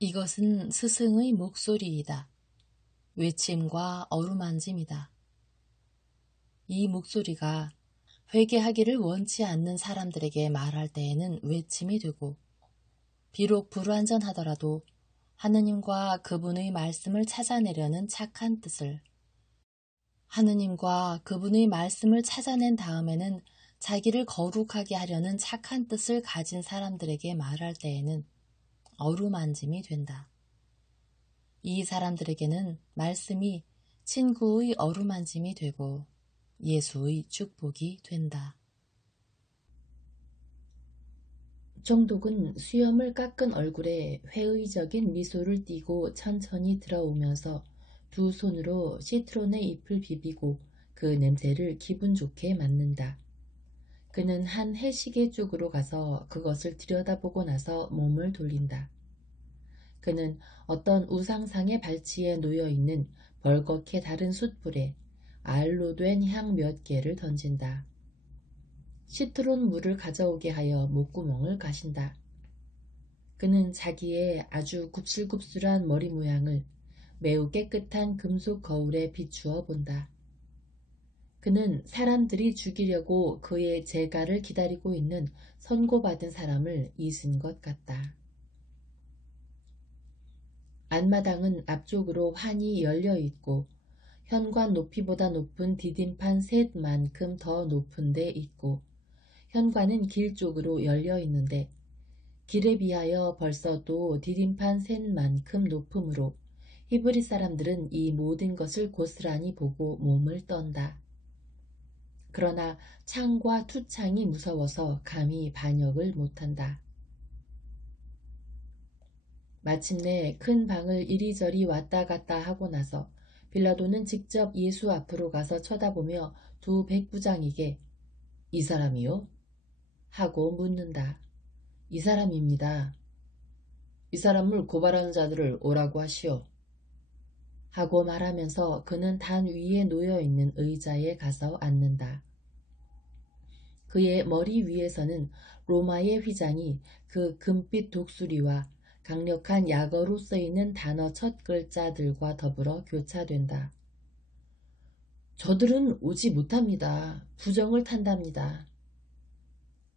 이것은 스승의 목소리이다. 외침과 어루만짐이다. 이 목소리가 회개하기를 원치 않는 사람들에게 말할 때에는 외침이 되고, 비록 불완전하더라도 하느님과 그분의 말씀을 찾아내려는 착한 뜻을, 하느님과 그분의 말씀을 찾아낸 다음에는 자기를 거룩하게 하려는 착한 뜻을 가진 사람들에게 말할 때에는 어루만짐이 된다. 이 사람들에게는 말씀이 친구의 어루만짐이 되고 예수의 축복이 된다. 총독은 수염을 깎은 얼굴에 회의적인 미소를 띠고 천천히 들어오면서 두 손으로 시트론의 잎을 비비고 그 냄새를 기분 좋게 맡는다. 그는 한 해시계 쪽으로 가서 그것을 들여다보고 나서 몸을 돌린다. 그는 어떤 우상상의 발치에 놓여있는 벌겋게 다른 숯불에 알로 된 향 몇 개를 던진다. 시트론 물을 가져오게 하여 목구멍을 가신다. 그는 자기의 아주 굽슬굽슬한 머리 모양을 매우 깨끗한 금속 거울에 비추어 본다. 그는 사람들이 죽이려고 그의 재가를 기다리고 있는 선고받은 사람을 잊은 것 같다. 안마당은 앞쪽으로 환히 열려 있고 현관 높이보다 높은 디딤판 셋만큼 더 높은 데 있고, 현관은 길 쪽으로 열려 있는데 길에 비하여 벌써 또 디딤판 셋만큼 높으므로 히브리 사람들은 이 모든 것을 고스란히 보고 몸을 떤다. 그러나 창과 투창이 무서워서 감히 반역을 못한다. 마침내 큰 방을 이리저리 왔다 갔다 하고 나서 빌라도는 직접 예수 앞으로 가서 쳐다보며 두 백부장에게 이 사람이요? 하고 묻는다. 이 사람입니다. 이 사람을 고발하는 자들을 오라고 하시오. 하고 말하면서 그는 단 위에 놓여있는 의자에 가서 앉는다. 그의 머리 위에서는 로마의 휘장이 그 금빛 독수리와 강력한 약어로 쓰이는 단어 첫 글자들과 더불어 교차된다. 저들은 오지 못합니다. 부정을 탄답니다.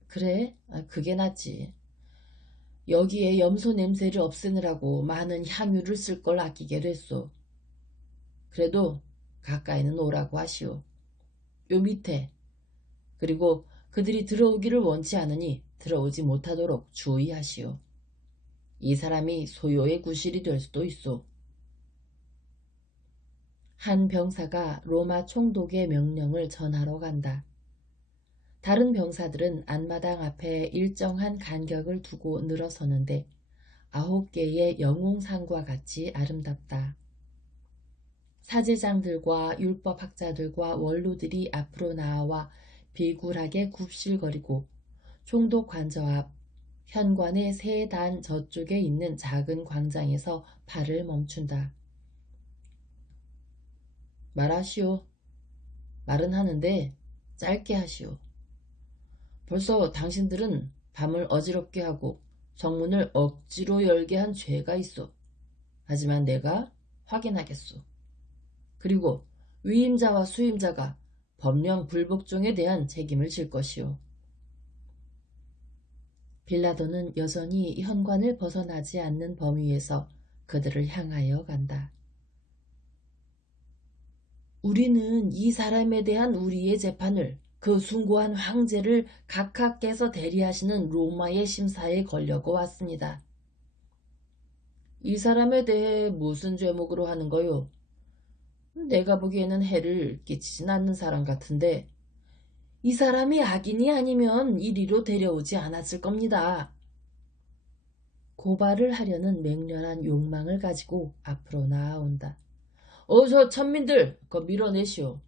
그래? 그게 낫지. 여기에 염소 냄새를 없애느라고 많은 향유를 쓸 걸 아끼게 됐소. 그래도 가까이는 오라고 하시오. 요 밑에. 그리고 그들이 들어오기를 원치 않으니 들어오지 못하도록 주의하시오. 이 사람이 소요의 구실이 될 수도 있소. 한 병사가 로마 총독의 명령을 전하러 간다. 다른 병사들은 안마당 앞에 일정한 간격을 두고 늘어서는데 9개의 영웅상과 같이 아름답다. 사제장들과 율법학자들과 원로들이 앞으로 나와 비굴하게 굽실거리고 총독 관저 앞 현관의 세 단 저쪽에 있는 작은 광장에서 발을 멈춘다. 말하시오. 말은 하는데 짧게 하시오. 벌써 당신들은 밤을 어지럽게 하고 정문을 억지로 열게 한 죄가 있어. 하지만 내가 확인하겠소. 그리고 위임자와 수임자가 법령 불복종에 대한 책임을 질 것이오. 빌라도는 여전히 현관을 벗어나지 않는 범위에서 그들을 향하여 간다. 우리는 이 사람에 대한 우리의 재판을 그 숭고한 황제를 각하께서 대리하시는 로마의 심사에 걸려고 왔습니다. 이 사람에 대해 무슨 죄목으로 하는 거요? 내가 보기에는 해를 끼치진 않는 사람 같은데 이 사람이 악인이 아니면 이리로 데려오지 않았을 겁니다. 고발을 하려는 맹렬한 욕망을 가지고 앞으로 나아온다. 어서 천민들 그거 밀어내시오.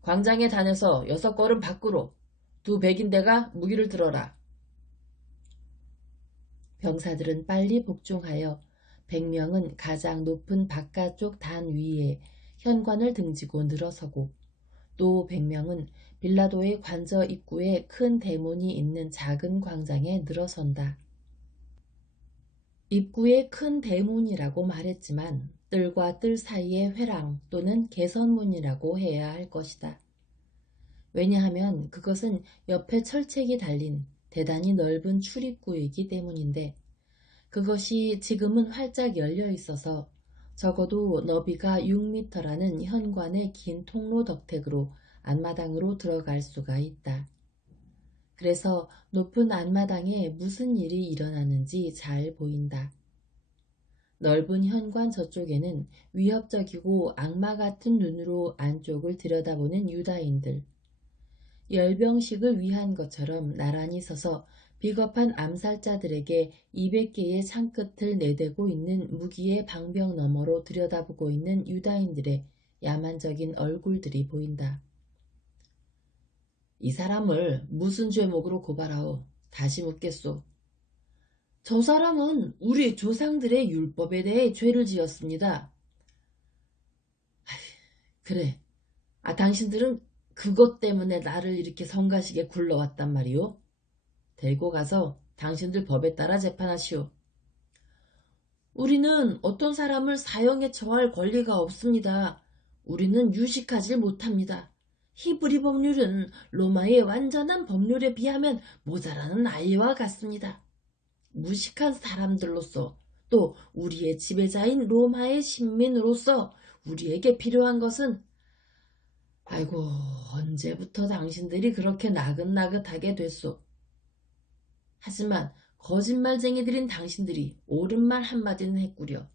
광장에 다녀서 6걸음 밖으로 두 백인대가 무기를 들어라. 병사들은 빨리 복종하여 100명은 가장 높은 바깥쪽 단 위에 현관을 등지고 늘어서고 또 100명은 빌라도의 관저 입구에 큰 대문이 있는 작은 광장에 늘어선다. 입구에 큰 대문이라고 말했지만 뜰과 뜰 사이의 회랑 또는 개선문이라고 해야 할 것이다. 왜냐하면 그것은 옆에 철책이 달린 대단히 넓은 출입구이기 때문인데 그것이 지금은 활짝 열려 있어서 적어도 너비가 6미터라는 현관의 긴 통로 덕택으로 안마당으로 들어갈 수가 있다. 그래서 높은 안마당에 무슨 일이 일어나는지 잘 보인다. 넓은 현관 저쪽에는 위협적이고 악마 같은 눈으로 안쪽을 들여다보는 유다인들, 열병식을 위한 것처럼 나란히 서서 비겁한 암살자들에게 200개의 창끝을 내대고 있는 무기의 방벽 너머로 들여다보고 있는 유다인들의 야만적인 얼굴들이 보인다. 이 사람을 무슨 죄목으로 고발하오? 다시 묻겠소. 저 사람은 우리 조상들의 율법에 대해 죄를 지었습니다. 그래. 당신들은 그것 때문에 나를 이렇게 성가시게 굴러왔단 말이오. 데리고 가서 당신들 법에 따라 재판하시오. 우리는 어떤 사람을 사형에 처할 권리가 없습니다. 우리는 유식하지 못합니다. 히브리 법률은 로마의 완전한 법률에 비하면 모자라는 아이와 같습니다. 무식한 사람들로서 또 우리의 지배자인 로마의 신민으로서 우리에게 필요한 것은 아이고 언제부터 당신들이 그렇게 나긋나긋하게 됐소. 하지만 거짓말쟁이들인 당신들이 옳은 말 한마디는 했구려.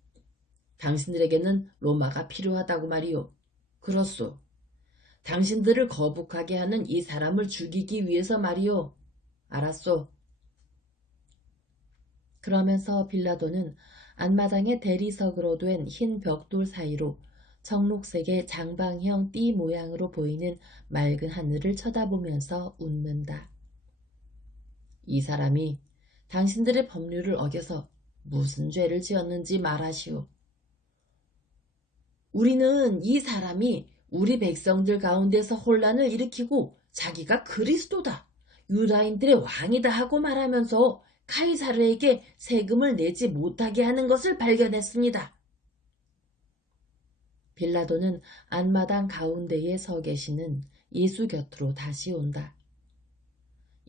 당신들에게는 로마가 필요하다고 말이오. 그렇소. 당신들을 거북하게 하는 이 사람을 죽이기 위해서 말이오. 알았소. 그러면서 빌라도는 안마당의 대리석으로 된 흰 벽돌 사이로 청록색의 장방형 띠 모양으로 보이는 맑은 하늘을 쳐다보면서 웃는다. 이 사람이 당신들의 법률을 어겨서 무슨 죄를 지었는지 말하시오. 우리는 이 사람이 우리 백성들 가운데서 혼란을 일으키고 자기가 그리스도다, 유다인들의 왕이다 하고 말하면서 카이사르에게 세금을 내지 못하게 하는 것을 발견했습니다. 빌라도는 안마당 가운데에 서 계시는 예수 곁으로 다시 온다.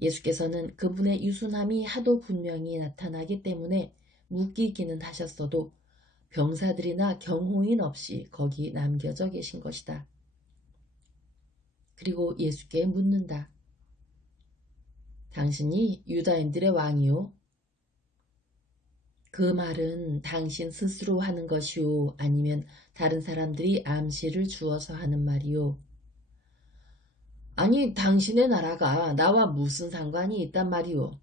예수께서는 그분의 유순함이 하도 분명히 나타나기 때문에 묶이기는 하셨어도 병사들이나 경호인 없이 거기 남겨져 계신 것이다. 그리고 예수께 묻는다. 당신이 유다인들의 왕이요? 그 말은 당신 스스로 하는 것이요? 아니면 다른 사람들이 암시를 주어서 하는 말이요? 아니, 당신의 나라가 나와 무슨 상관이 있단 말이오?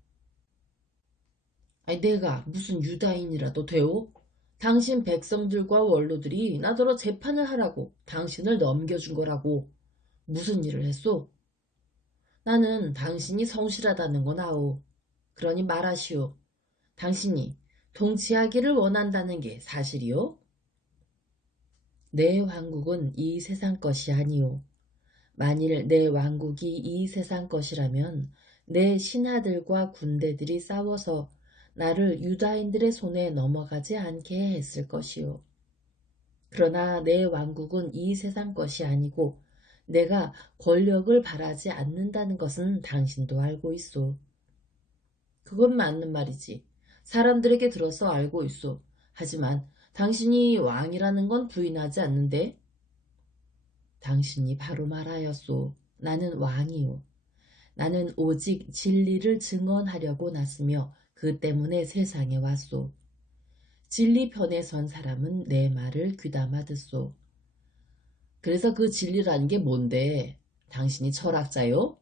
아니, 내가 무슨 유다인이라도 되오? 당신 백성들과 원로들이 나더러 재판을 하라고 당신을 넘겨준 거라고. 무슨 일을 했소? 나는 당신이 성실하다는 건 아오. 그러니 말하시오. 당신이 통치하기를 원한다는 게 사실이오? 내 왕국은 이 세상 것이 아니오. 만일 내 왕국이 이 세상 것이라면 내 신하들과 군대들이 싸워서 나를 유다인들의 손에 넘어가지 않게 했을 것이오. 그러나 내 왕국은 이 세상 것이 아니고 내가 권력을 바라지 않는다는 것은 당신도 알고 있소. 그건 맞는 말이지. 사람들에게 들어서 알고 있소. 하지만 당신이 왕이라는 건 부인하지 않는데? 당신이 바로 말하였소. 나는 왕이요. 나는 오직 진리를 증언하려고 났으며 그 때문에 세상에 왔소. 진리 편에 선 사람은 내 말을 귀담아 듣소. 그래서 그 진리라는 게 뭔데? 당신이 철학자요?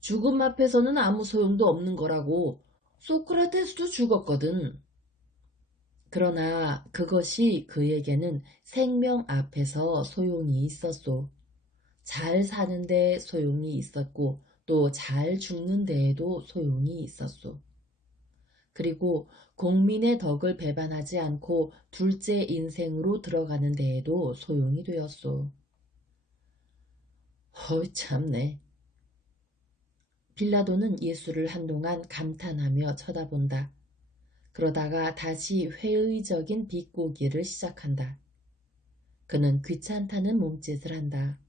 죽음 앞에서는 아무 소용도 없는 거라고. 소크라테스도 죽었거든. 그러나 그것이 그에게는 생명 앞에서 소용이 있었소. 잘 사는데 소용이 있었고 또 잘 죽는 데에도 소용이 있었소. 그리고 공민의 덕을 배반하지 않고 둘째 인생으로 들어가는 데에도 소용이 되었소. 참네. 빌라도는 예수를 한동안 감탄하며 쳐다본다. 그러다가 다시 회의적인 비꼬기를 시작한다. 그는 귀찮다는 몸짓을 한다.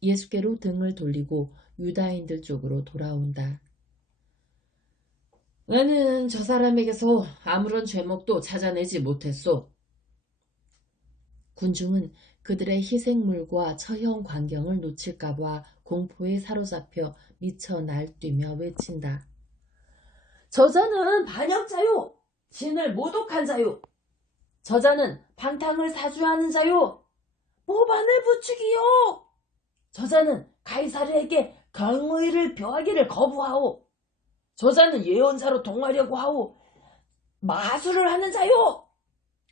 예수께로 등을 돌리고 유다인들 쪽으로 돌아온다. 나는 저 사람에게서 아무런 죄목도 찾아내지 못했소. 군중은 그들의 희생물과 처형 광경을 놓칠까봐 공포에 사로잡혀 미쳐 날뛰며 외친다. 저자는 반역자요! 신을 모독한 자요! 저자는 방탕을 사주하는 자요! 모반을 부추기요! 저자는 가이사르에게 경의를 표하기를 거부하오! 저자는 예언자로 동하려고 하오! 마술을 하는 자요!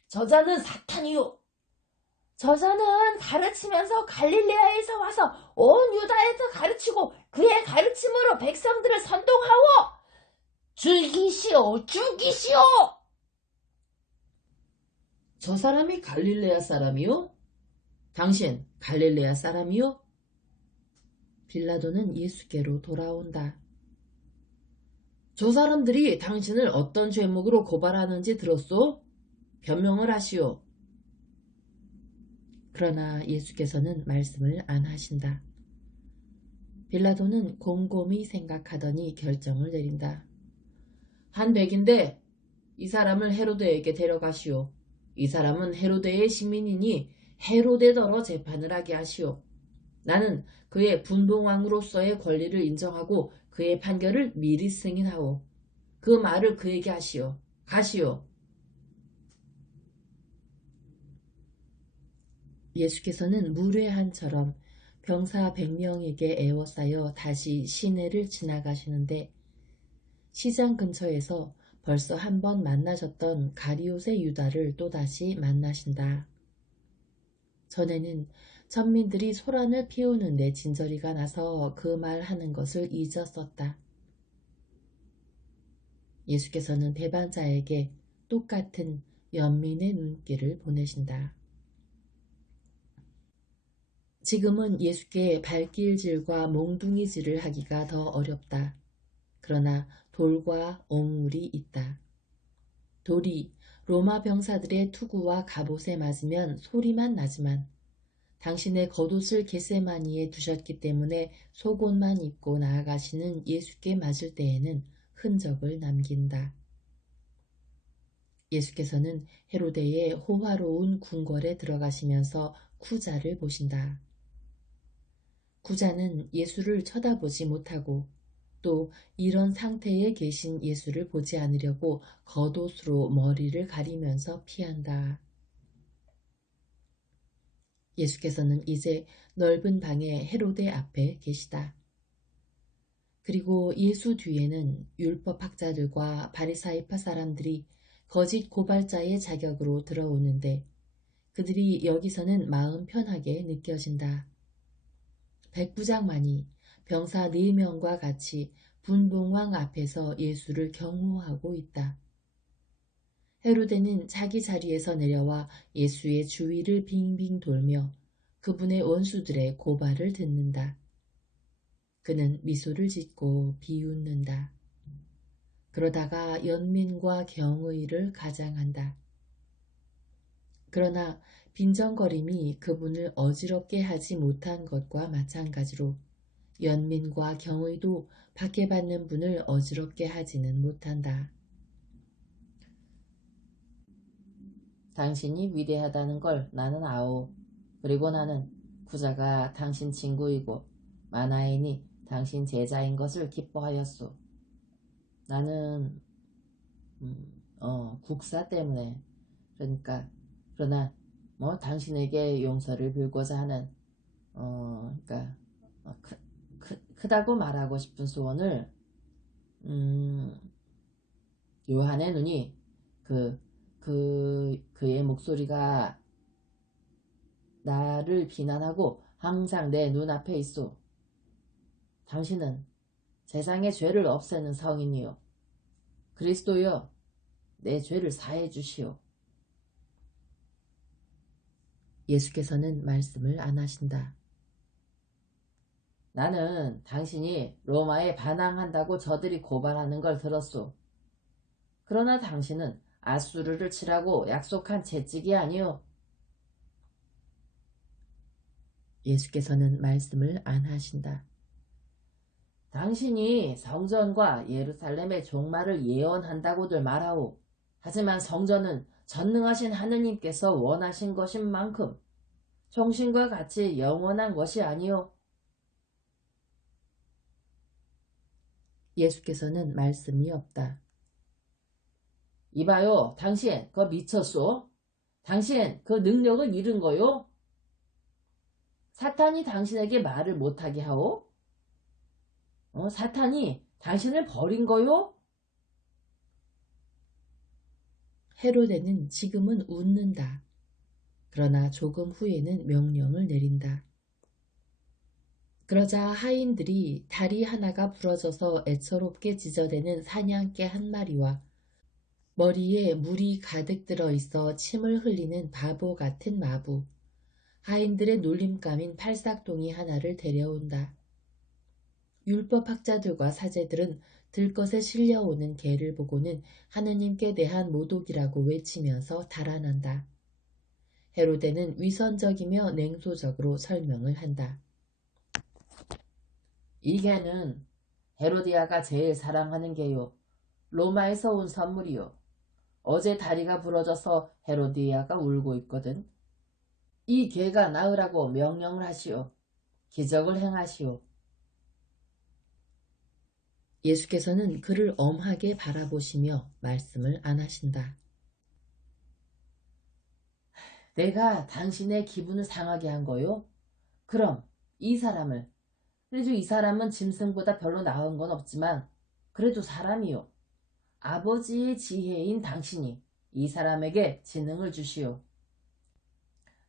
저자는 사탄이요! 저자는 가르치면서 갈릴레아에서 와서 온 유다에서 가르치고 그의 가르침으로 백성들을 선동하오! 죽이시오! 죽이시오! 저 사람이 갈릴레아 사람이요? 당신 갈릴레아 사람이요? 빌라도는 예수께로 돌아온다. 저 사람들이 당신을 어떤 죄목으로 고발하는지 들었소? 변명을 하시오. 그러나 예수께서는 말씀을 안 하신다. 빌라도는 곰곰이 생각하더니 결정을 내린다. 한 백인데 이 사람을 헤로데에게 데려가시오. 이 사람은 헤로데의 시민이니 헤로데더러 재판을 하게 하시오. 나는 그의 분봉왕으로서의 권리를 인정하고 그의 판결을 미리 승인하오. 그 말을 그에게 하시오. 가시오. 예수께서는 무례한처럼 병사 100명에게 에워싸여 다시 시내를 지나가시는데 시장 근처에서 벌써 한 번 만나셨던 가리옷의 유다를 또다시 만나신다. 전에는 천민들이 소란을 피우는데 진저리가 나서 그 말 하는 것을 잊었었다. 예수께서는 배반자에게 똑같은 연민의 눈길을 보내신다. 지금은 예수께 발길질과 몽둥이질을 하기가 더 어렵다. 그러나 돌과 옹물이 있다. 돌이 로마 병사들의 투구와 갑옷에 맞으면 소리만 나지만 당신의 겉옷을 겟세마니에 두셨기 때문에 속옷만 입고 나아가시는 예수께 맞을 때에는 흔적을 남긴다. 예수께서는 헤로데의 호화로운 궁궐에 들어가시면서 쿠자를 보신다. 구자는 예수를 쳐다보지 못하고 또 이런 상태에 계신 예수를 보지 않으려고 겉옷으로 머리를 가리면서 피한다. 예수께서는 이제 넓은 방에 헤로데 앞에 계시다. 그리고 예수 뒤에는 율법학자들과 바리사이파 사람들이 거짓 고발자의 자격으로 들어오는데 그들이 여기서는 마음 편하게 느껴진다. 백부장만이 병사 4명과 같이 분봉왕 앞에서 예수를 경호하고 있다. 헤로데는 자기 자리에서 내려와 예수의 주위를 빙빙 돌며 그분의 원수들의 고발을 듣는다. 그는 미소를 짓고 비웃는다. 그러다가 연민과 경의를 가장한다. 그러나 빈정거림이 그분을 어지럽게 하지 못한 것과 마찬가지로 연민과 경의도 박해받는 분을 어지럽게 하지는 못한다. 당신이 위대하다는 걸 나는 아오. 그리고 나는 구자가 당신 친구이고 마나인이 당신 제자인 것을 기뻐하였소. 나는 국사 때문에 그러나 당신에게 용서를 빌고자 하는 그러니까 크다고 말하고 싶은 소원을 요한의 눈이 그의 목소리가 나를 비난하고 항상 내 눈앞에 있소. 당신은 세상의 죄를 없애는 성인이요. 그리스도여, 내 죄를 사해 주시오. 예수께서는 말씀을 안 하신다. 나는 당신이 로마에 반항한다고 저들이 고발하는 걸 들었소. 그러나 당신은 아수르를 치라고 약속한 채찍이 아니요. 예수께서는 말씀을 안 하신다. 당신이 성전과 예루살렘의 종말을 예언한다고들 말하오. 하지만 성전은 전능하신 하느님께서 원하신 것인 만큼 종신과 같이 영원한 것이 아니요. 예수께서는 말씀이 없다. 이봐요, 당신 그거 미쳤소? 당신 그 능력을 잃은 거요? 사탄이 당신에게 말을 못하게 하오? 사탄이 당신을 버린 거요? 헤로데는 지금은 웃는다. 그러나 조금 후에는 명령을 내린다. 그러자 하인들이 다리 하나가 부러져서 애처롭게 지저대는 사냥개 한 마리와 머리에 물이 가득 들어있어 침을 흘리는 바보 같은 마부, 하인들의 놀림감인 팔싹동이 하나를 데려온다. 율법학자들과 사제들은 들것에 실려오는 개를 보고는 하느님께 대한 모독이라고 외치면서 달아난다. 헤로데는 위선적이며 냉소적으로 설명을 한다. 이 개는 헤로디아가 제일 사랑하는 개요. 로마에서 온 선물이요. 어제 다리가 부러져서 헤로디아가 울고 있거든. 이 개가 나으라고 명령을 하시오. 기적을 행하시오. 예수께서는 그를 엄하게 바라보시며 말씀을 안 하신다. 내가 당신의 기분을 상하게 한 거요? 그럼 그래도 이 사람은 짐승보다 별로 나은 건 없지만 그래도 사람이요. 아버지의 지혜인 당신이 이 사람에게 지능을 주시오.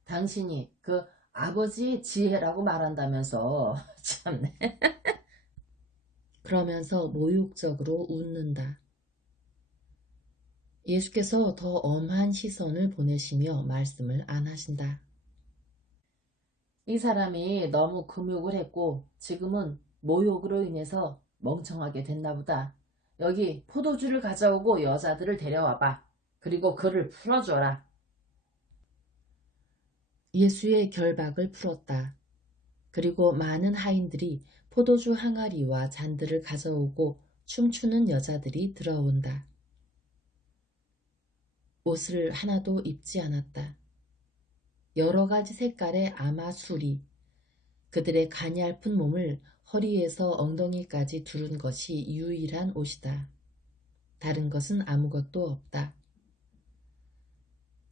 당신이 그 아버지의 지혜라고 말한다면서 참네. 그러면서 모욕적으로 웃는다. 예수께서 더 엄한 시선을 보내시며 말씀을 안 하신다. 이 사람이 너무 금욕을 했고 지금은 모욕으로 인해서 멍청하게 됐나 보다. 여기 포도주를 가져오고 여자들을 데려와봐. 그리고 그를 풀어줘라. 예수의 결박을 풀었다. 그리고 많은 하인들이 포도주 항아리와 잔들을 가져오고 춤추는 여자들이 들어온다. 옷을 하나도 입지 않았다. 여러 가지 색깔의 아마술이 그들의 가냘픈 몸을 허리에서 엉덩이까지 두른 것이 유일한 옷이다. 다른 것은 아무것도 없다.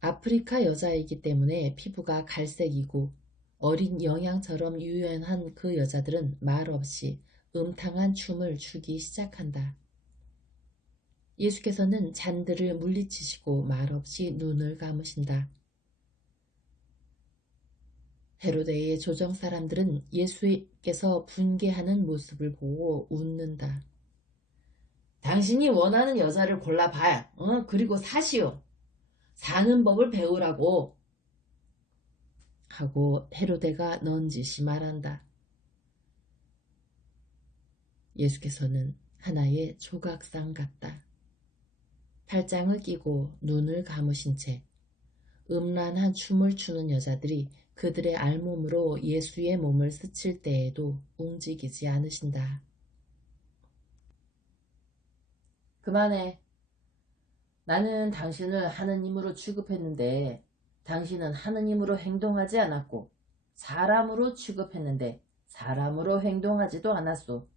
아프리카 여자이기 때문에 피부가 갈색이고 어린 영양처럼 유연한 그 여자들은 말없이 음탕한 춤을 추기 시작한다. 예수께서는 잔들을 물리치시고 말없이 눈을 감으신다. 헤로데의 조정 사람들은 예수께서 분개하는 모습을 보고 웃는다. 당신이 원하는 여자를 골라봐. 그리고 사시오. 사는 법을 배우라고. 하고 헤로데가 넌지시 말한다. 예수께서는 하나의 조각상 같다. 팔짱을 끼고 눈을 감으신 채 음란한 춤을 추는 여자들이 그들의 알몸으로 예수의 몸을 스칠 때에도 움직이지 않으신다. 그만해. 나는 당신을 하느님으로 취급했는데 당신은 하느님으로 행동하지 않았고 사람으로 취급했는데 사람으로 행동하지도 않았소.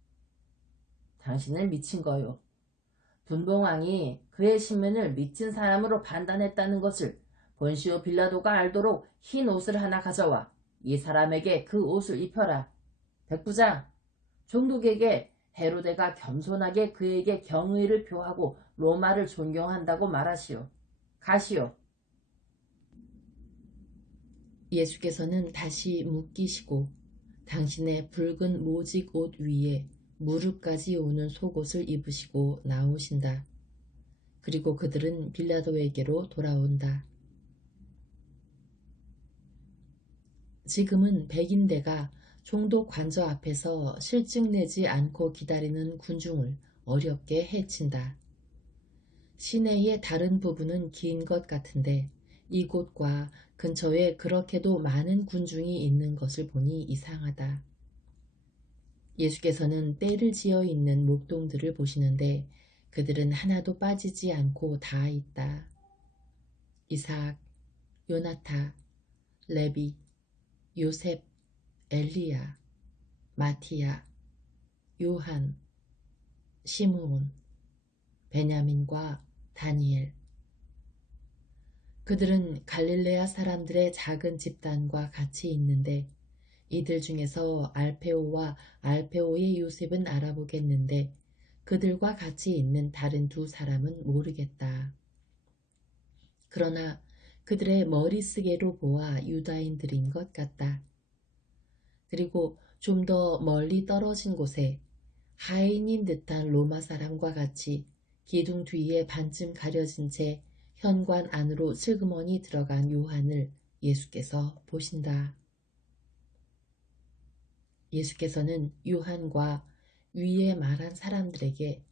당신은 미친 거요. 분봉왕이 그의 신문을 미친 사람으로 판단했다는 것을 본시오 빌라도가 알도록 흰 옷을 하나 가져와 이 사람에게 그 옷을 입혀라. 백부장, 종독에게 헤로데가 겸손하게 그에게 경의를 표하고 로마를 존경한다고 말하시오. 가시오. 예수께서는 다시 묶이시고 당신의 붉은 모직 옷 위에 무릎까지 오는 속옷을 입으시고 나오신다. 그리고 그들은 빌라도에게로 돌아온다. 지금은 백인대가 총독 관저 앞에서 실증내지 않고 기다리는 군중을 어렵게 해친다. 시내의 다른 부분은 긴 것 같은데 이곳과 근처에 그렇게도 많은 군중이 있는 것을 보니 이상하다. 예수께서는 떼를 지어 있는 목동들을 보시는데 그들은 하나도 빠지지 않고 다 있다. 이삭, 요나타, 레비, 요셉, 엘리야, 마티야, 요한, 시므온, 베냐민과 다니엘. 그들은 갈릴레아 사람들의 작은 집단과 같이 있는데 이들 중에서 알페오와 알페오의 요셉은 알아보겠는데 그들과 같이 있는 다른 두 사람은 모르겠다. 그러나 그들의 머리쓰개로 보아 유다인들인 것 같다. 그리고 좀 더 멀리 떨어진 곳에 하인인 듯한 로마 사람과 같이 기둥 뒤에 반쯤 가려진 채 현관 안으로 슬그머니 들어간 요한을 예수께서 보신다. 예수께서는 요한과 위에 말한 사람들에게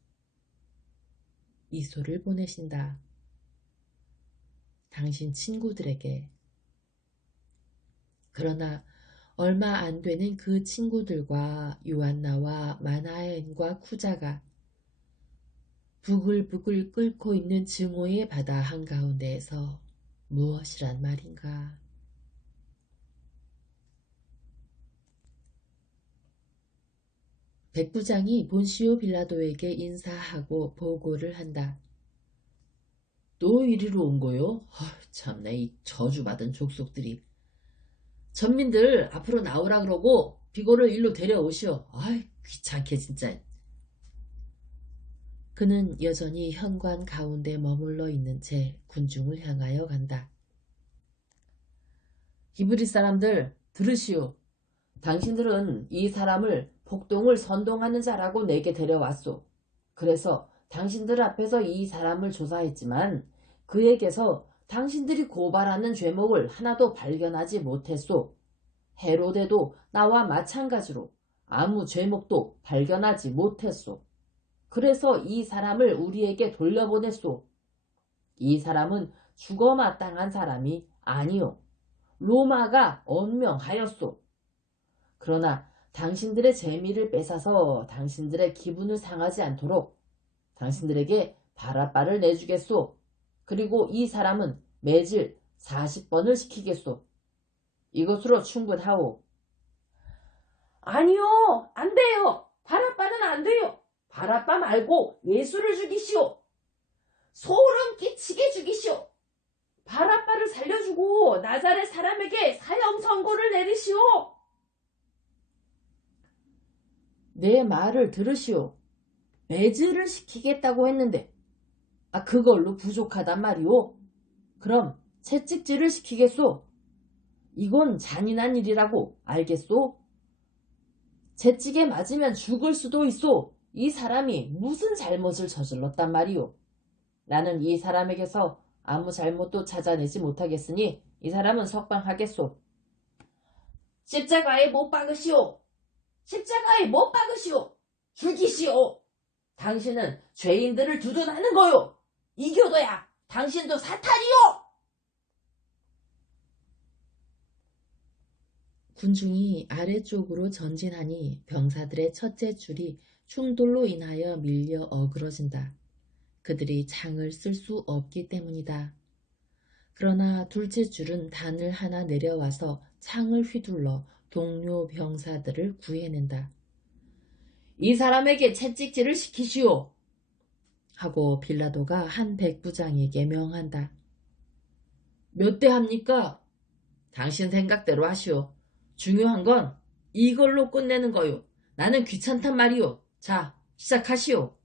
미소를 보내신다. 당신 친구들에게. 그러나 얼마 안 되는 그 친구들과 요한나와 마나엔과 쿠자가 부글부글 끓고 있는 증오의 바다 한가운데에서 무엇이란 말인가. 백부장이 본시오 빌라도에게 인사하고 보고를 한다. 또 이리로 온 거요? 참나 이 저주받은 족속들이. 전민들 앞으로 나오라 그러고 비고를 일로 데려오시오. 귀찮게 진짜. 그는 여전히 현관 가운데 머물러 있는 채 군중을 향하여 간다. 히브리 사람들 들으시오. 당신들은 이 사람을 복동을 선동하는 자라고 내게 데려왔소. 그래서 당신들 앞에서 이 사람을 조사했지만 그에게서 당신들이 고발하는 죄목을 하나도 발견하지 못했소. 헤로데도 나와 마찬가지로 아무 죄목도 발견하지 못했소. 그래서 이 사람을 우리에게 돌려보냈소. 이 사람은 죽어 마땅한 사람이 아니요. 로마가 언명하였소. 그러나 당신들의 재미를 뺏어서 당신들의 기분을 상하지 않도록 당신들에게 바라바를 내주겠소. 그리고 이 사람은 매질 40번을 시키겠소. 이것으로 충분하오. 아니요, 안 돼요. 바라바는 안 돼요. 바라바 말고 예수를 죽이시오. 소름 끼치게 죽이시오. 바라바를 살려주고 나자렛 사람에게 사형 선고를 내리시오. 내 말을 들으시오. 매질을 시키겠다고 했는데 그걸로 부족하단 말이오. 그럼 채찍질을 시키겠소. 이건 잔인한 일이라고 알겠소? 채찍에 맞으면 죽을 수도 있소. 이 사람이 무슨 잘못을 저질렀단 말이오. 나는 이 사람에게서 아무 잘못도 찾아내지 못하겠으니 이 사람은 석방하겠소. 십자가에 못 박으시오. 십자가에 못 박으시오. 죽이시오. 당신은 죄인들을 두둔하는 거요. 이교도야, 당신도 사탄이요. 군중이 아래쪽으로 전진하니 병사들의 첫째 줄이 충돌로 인하여 밀려 어그러진다. 그들이 창을 쓸 수 없기 때문이다. 그러나 둘째 줄은 단을 하나 내려와서 창을 휘둘러 동료 병사들을 구해낸다. 이 사람에게 채찍질을 시키시오. 하고 빌라도가 한 백부장에게 명한다. 몇 대 합니까? 당신 생각대로 하시오. 중요한 건 이걸로 끝내는 거요. 나는 귀찮단 말이오. 자, 시작하시오.